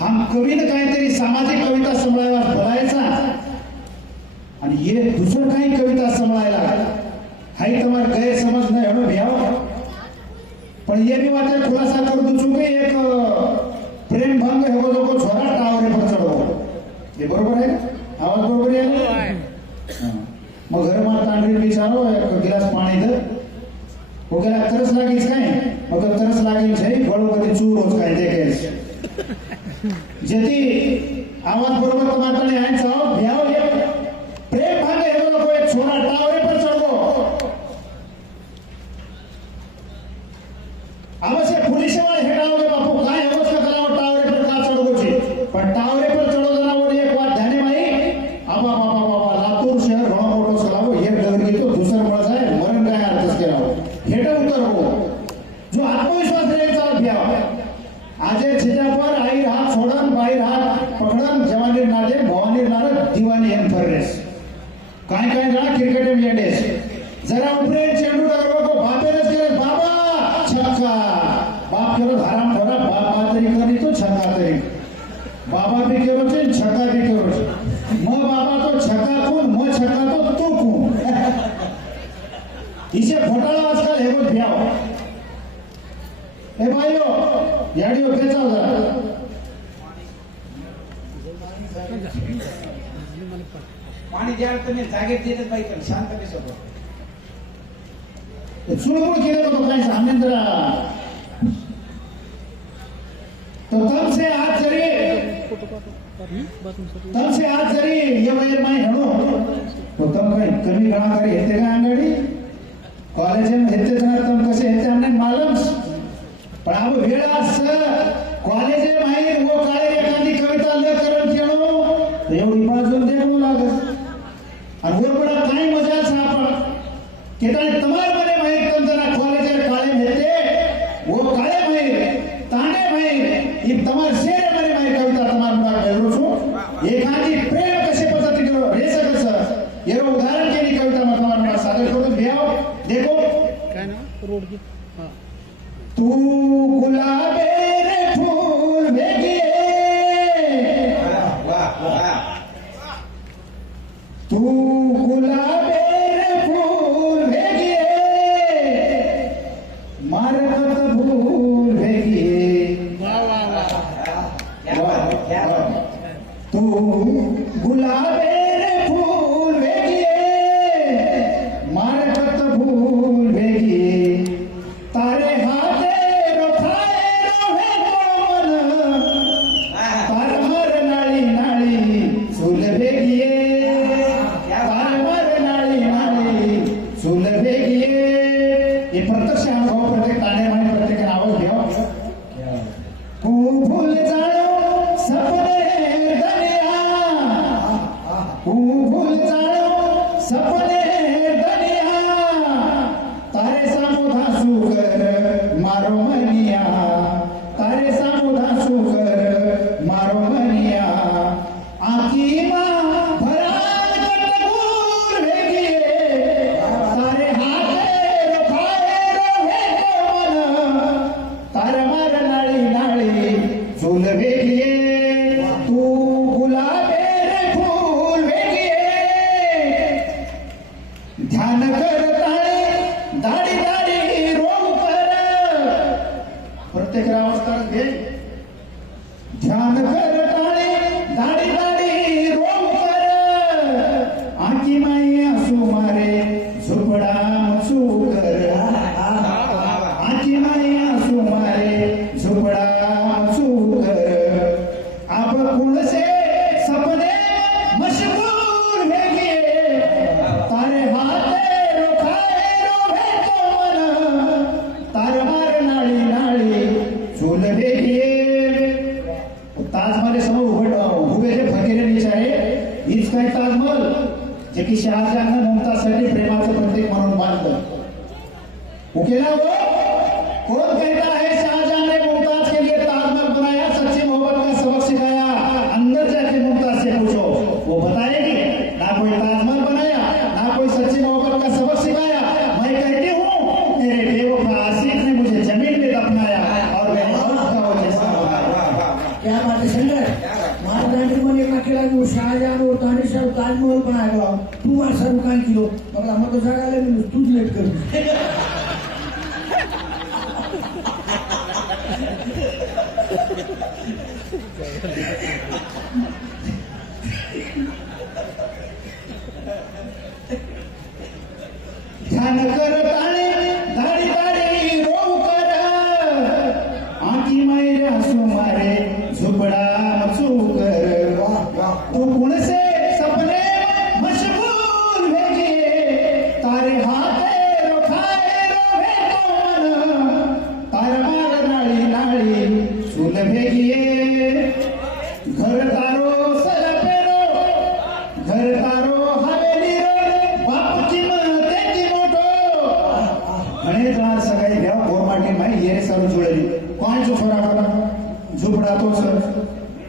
हा कवीनं काहीतरी सामाजिक कविता समळायला बोलायचा आणि हे दुसरं काही कविता समळायला काही तुम्हाला गैरसमज नाही हो भ्याव पण ये भी वाटे खुलासा कर दूं चुके एक प्रेम भंग है वो जो छोरा टावरे पर चढ़ो ये बरोबर है आवाज बरोबर है मग घर मार तांडरी बिचारो एक गिलास पाणी दे वो गेला तरस लागीच काय मग तरस लागीच है बळो कधी चूरोच काय देखेस जेती आवाज बरोबर तुम्हारे आए चाहो भ्याव ये प्रेम भंग है वो एक छोरा टावरे पर चढ़ो अवश्य पुलिस वाले हेटाओगे बापू काय अवश्य करावं टावरे पर का चढवो छे पण टावरे पर चढो जनावर एक बात ध्याने माई आबा बाबा बाबा लातूर शहर घणो मोठो सलावो एक डगरी तो दुसर मळस आहे मरण काय अर्थच केलावो हेट उतरवो जो आत्मविश्वास रे चाल भ्याव आजे छिजा पर आई हाथ छोडन बाई हाथ पकडन जवानी नाले भवानी नाले दिवानी एम फररेस काय काय जणा क्रिकेट में येडेस जरा उपरे चेंडू डगरो को बापेरच केले बाबा छक्का बाप केलो हराम खोरा बाप तरी करी तो छक्का तरी बाबा भी केलो छे छक्का भी केलो छे म बाबा तो छक्का कोण म छक्का तो तू कोण इसे घोटाळा आजकाल हेगो भ्याव ए भाईओ याडिओ खेचाव जरा पाणी द्या तुम्ही जागेत देत बाई पण शांत बसो चुळबुळ केलं होतं काय सामनेंद्र तो तब से आज जरी ये वैर माय हणो तो तब काय कमी गणा करी हेते का अंगडी कॉलेज में हेते जण तम कसे हेते हमने मालूम पण अब वेळ आज कॉलेज में माई वो काळे एखादी कविता ले करून केलो एवढी बाजून देणो लागत आणि वर पडा काय मजा सापड केताळे तमार मने माहित तंजना कॉलेज काळे हेते वो काळे माहित तांडे माहित ई तमार शेरे मने माहित कविता तमार मुळा भेलो छो एखादी प्रेम कसे पद्धती करो रे सकस येरो उदाहरण केली कविता मतलब मुळा सादर करून भ्याव देखो काय ना रोड की हां तू गुलाबे रे फूल भेगिए वाह वाह तू गुलाबे रे फूल भेगिए मारकत भूल भेगिए वाह वाह वाह क्या बात है क्या बात है तू गुलाबे रे फूल भेगिए मारकत भूल भेगिए तारे हाथे रखाए रहे कोमल परमर नाळी नाळी फूल भेगिए परमर नाळी नाळी फूल भेगिए ये प्रत्यक्ष अनुभव प्रत्येक ताणे माहिती प्रत्येक आवाज घ्यावा तू फूल जाळो सपने दनिया तू फूल जाळो सपने दनिया तारे सामो धासू कर मारो मनिया तारे सामो धासू कर मारो मनिया आखी मां भराल कटगुर भेगिए तारे हाथे रखाए रहे कोमल तारे मार नाळी नाळी झुल भेगिए तू गुलाबे रे फूल भेगिए ध्यान कर ताळे दाढी दाढी रोग कर प्रत्येक रावस्तार घे ध्यान कर ताळे दाढी दाढी रोग कर आखी माई असू मारे झोपडा मसू कर आखी माई असू मारे झोपडा मसू कर आप कुण से सपने मशगूल भेगिए तारे हाथे रोखाए रोहे कोमल तार मार नाळी नाळी झूल भेगिए ताजमहल समोर उभे जे फकीरे नीच आहे हीच काय ताजमहल जे की शहाजहान मुमताजसाठी प्रेमाचं प्रतीक म्हणून बांधलं उकेला वो कौन कहता है शाहजहां ने मुमताज के लिए ताजमहल बनाया सच्ची मोहब्बत का सबक सिखाया अंदर जाके मुमताज से पूछो वो बताएगी ना कोई ताजमहल बनाया ना कोई सच्ची मोहब्बत का सबक सिखाया मैं कहती हूँ मेरे बेवफा आशिक ने मुझे जमीन में दफनाया और मैं मौत का वो जैसा बनाया क्या बात है शंकर मार दांडी मन एक अकेला जो शाहजहां और तानीशाह ताजमहल बनाएगा तू मार सर कान किलो मतलब हम तो जागा ले मैं तू लेट कर ध्यान कर ताळे धाडी धाडी रोव कर आखी मायरे हसू मारे झुपडा चूकर तू कुण से सपने मशगूल भेजिए तारे हाथे रोखाए रोवे तो मन तार मार नाळी नाळी चूल भेगिए घर तारो सर पेरो घर तारो हवेली रो बापची मतेची मोठो घणे जार सगळे देव गोरमाटी माई ये सर जुळली कोण जो छोरा करा झुपडा तो सर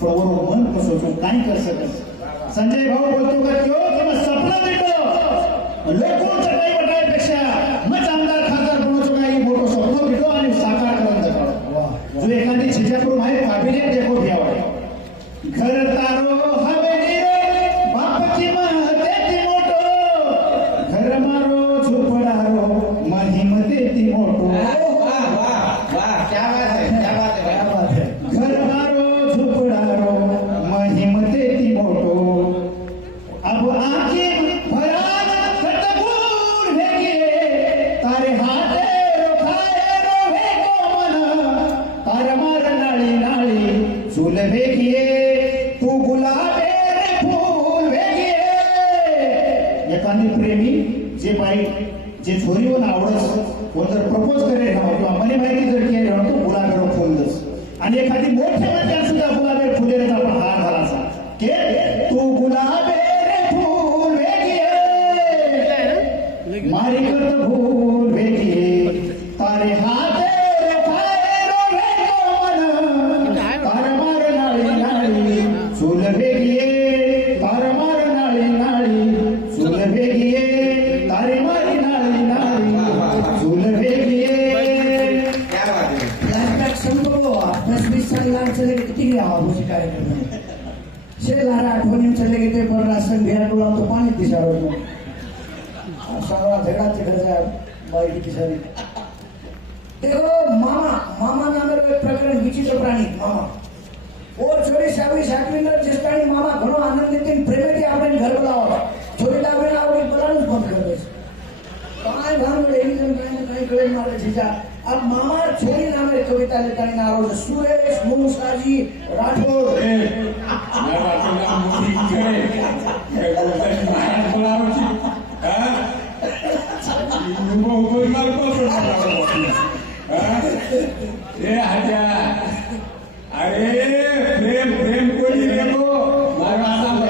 थोडं मन कसो तो काय कर सकस संजय भाऊ बोलतो का क्यों तुम सपना देखो लोकों चटाई बटाईपेक्षा मग आमदार खासदार बनवतो काही मोठं स्वप्न भेटो आणि साकार करून दाखवा जो एखादी छिजापूर आहे काबिलियत देखो घ्यावा घर तारो हवेली रो बापची महतेची मोठो घर मारो झोपडा रो महिम देती मोठो वाह वाह वाह क्या बात है क्या बात है क्या बात है घर मारो झोपडा रो महिम देती मोठो अब आंखी भरान खटबूर भेगे तारे हाथे रोखाए रोवे को मन तार मार नाळी नाळी चूल भेगिए तू गुलाबे रे फूल भेगिए एखादी प्रेमी जे बाई जे छोरीवर आवडस कोण जर प्रपोज करे ना किंवा मला माहिती जर केली ना तो गुलाबेवर फुल दस आणि एखादी मोठ्या मोठ्या सुद्धा गुलाबे फुलेला आपण हार घालायचा के तू गुलाबे रे फूल भेगिए मारी करत भूल भेगिए तारे हाथे रोखाए रोवे को मन तार मार नाळी नाळी चूल भेगिए तार मार नाळी नाळी चूल भेगिए तारे मारी नाळी नाळी चूल भेगिए क्या बात है फ्लॅशबॅक संपलो 10-20 साल लांब चले गए किती घ्यावा मुझे कार्यक्रम शे लारा आठवणी चले गए ते पर राशन भेड़ डोला तो पानी दिशा होतो सगळा झगड़ा तिकडचा बाई की सारी देखो मामा मामा नामेर एक प्रकरण विचित्र प्राणी मामा ओ छोरी 27-28 न जिस प्राणी मामा घणो आनंदित થઈને પ્રેમેથી આપણે ઘર બોલાવો છોરી લાવીને આવડી બોલાવાનું જ બંધ કરી દે કાંઈ ભાંગડ એવી જેમ કાંઈ કળે મારે જીજા આ મામા છોરી નામે કવિતા લેતાની નારો છે સુરેશ મુસાજી રાઠોડ મારા નામ મોટી છે કે બોલતા મારા બોલાવો છે હા હું બોલ માર પાસે બોલાવો હા એ હાજા अरे प्रेम प्रेम कोणी रे गो मारा नाम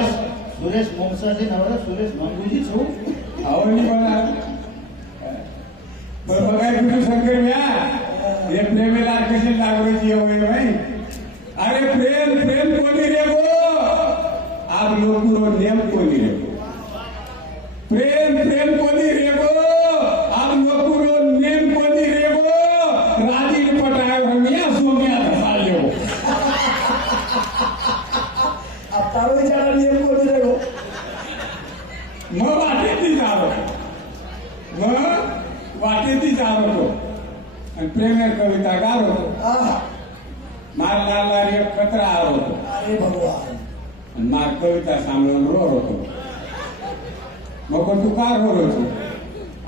सुरेश मोमसाजी नवरा सुरेश मंगुजी छो आवनी बना पर बघाय कुठे शंकर म्या हे प्रेमेला कशी लागवची होय भाई अरे प्रेम प्रेम कोणी रे गो आप लोग रो नेम कोणी रे गो प्रेम प्रेम कोणी रे गो आप लोग रो नेम कोणी रे गो राजी पटाय हमिया सोमिया धसाल्यो अब तारो विचारा नियम कोणी रे गो मग वाटेती जावं मग वाटेती जावं तो आणि प्रेमेर कविता गाव होतो आहा मार लाला रे कचरा आर होतो अरे भगवान आणि मार कविता सांभाळून रोर होतो मग तू का रोर होतो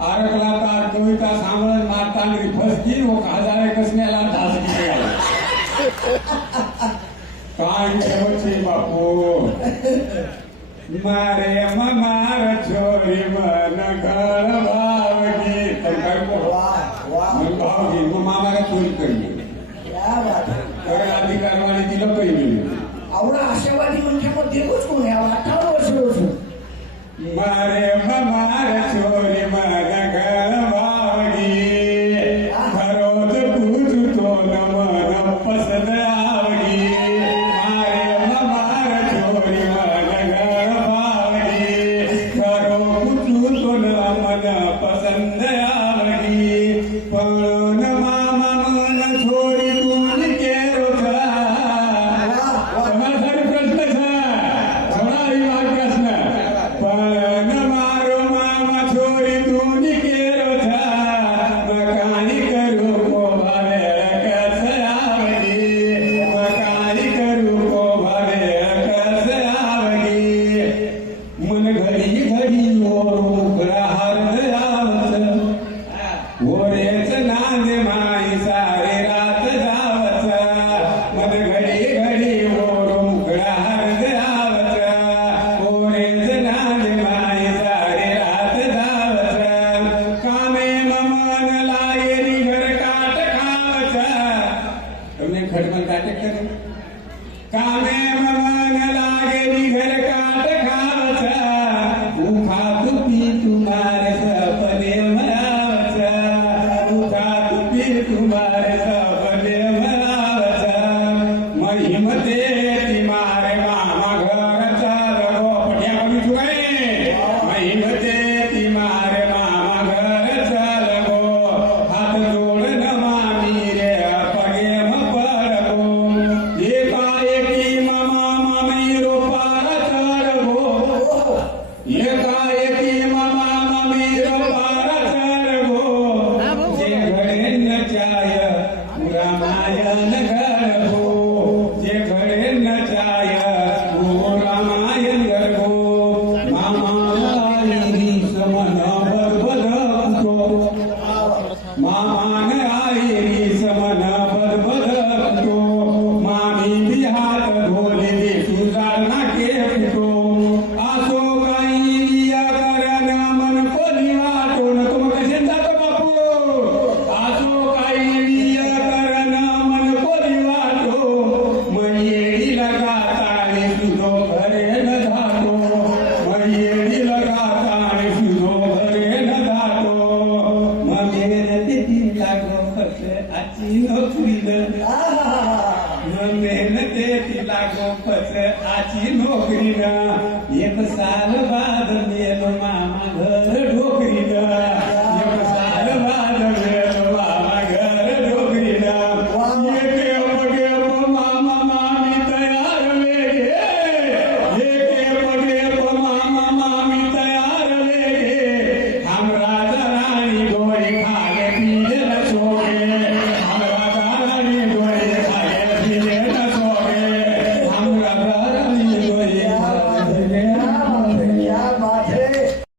आरकला तार कविता सांभाळून मार तांगडी फसकी व हजारे कसण्याला धासकी गेला काय ठेवचे बापू मारे ममार छोरी मन घर भावगी तर काय वाह वाह मन भावगी मग मामाला चोरी करली क्या बात है तर अधिकारवाणी दिलं पहिली आवडा आशावादी म्हणजे मग देखोच कोण आहे 58 वर्ष रोज मारे ममार छोरी मन घर भावगी घरोत पूजतो न मन पसंद आवगी मारे ममार छोरी मन घर भावगी घरो पूजतो न मन पसंद आवगी पण मामा मन छोरी तून केरो वाह कामे मन लागे घर काट खावचा उखात पी तुम्हारे सपने मरावचा उखात पी तुम्हारे सपने मरावचा महिमते ती मारे मामा घर चालगो पट्या कमी चुकाय महिमते ती मारे मामा घर चालगो हात जोडन मामी रे पगे पडगो एकाएकी मामा मामी रोपार चालगो एकाएकी मामा मामी रोपार चालगो जे घडे नचाय रामायण घडगो जे घडे नचाय रामायण घडगो मामा आई समन बदबद कुतो मामान आई समन बदबद कुतो मामी बी हात धोले दे सुजारणा के कुतो आसो काही रिया करन मन कोणी वाटून तुम कसे जातो बापू आसो काही रिया करन मन कोणी वाटो मयेडी लगाताने सुनो घरे न धातो मयेडी लगाताने सुनो घरे न धातो मेहनती ती लागो फक्त आची नोकरी मेहनते ती लागो फक्त आची नोकरी एक साल बाद मेलो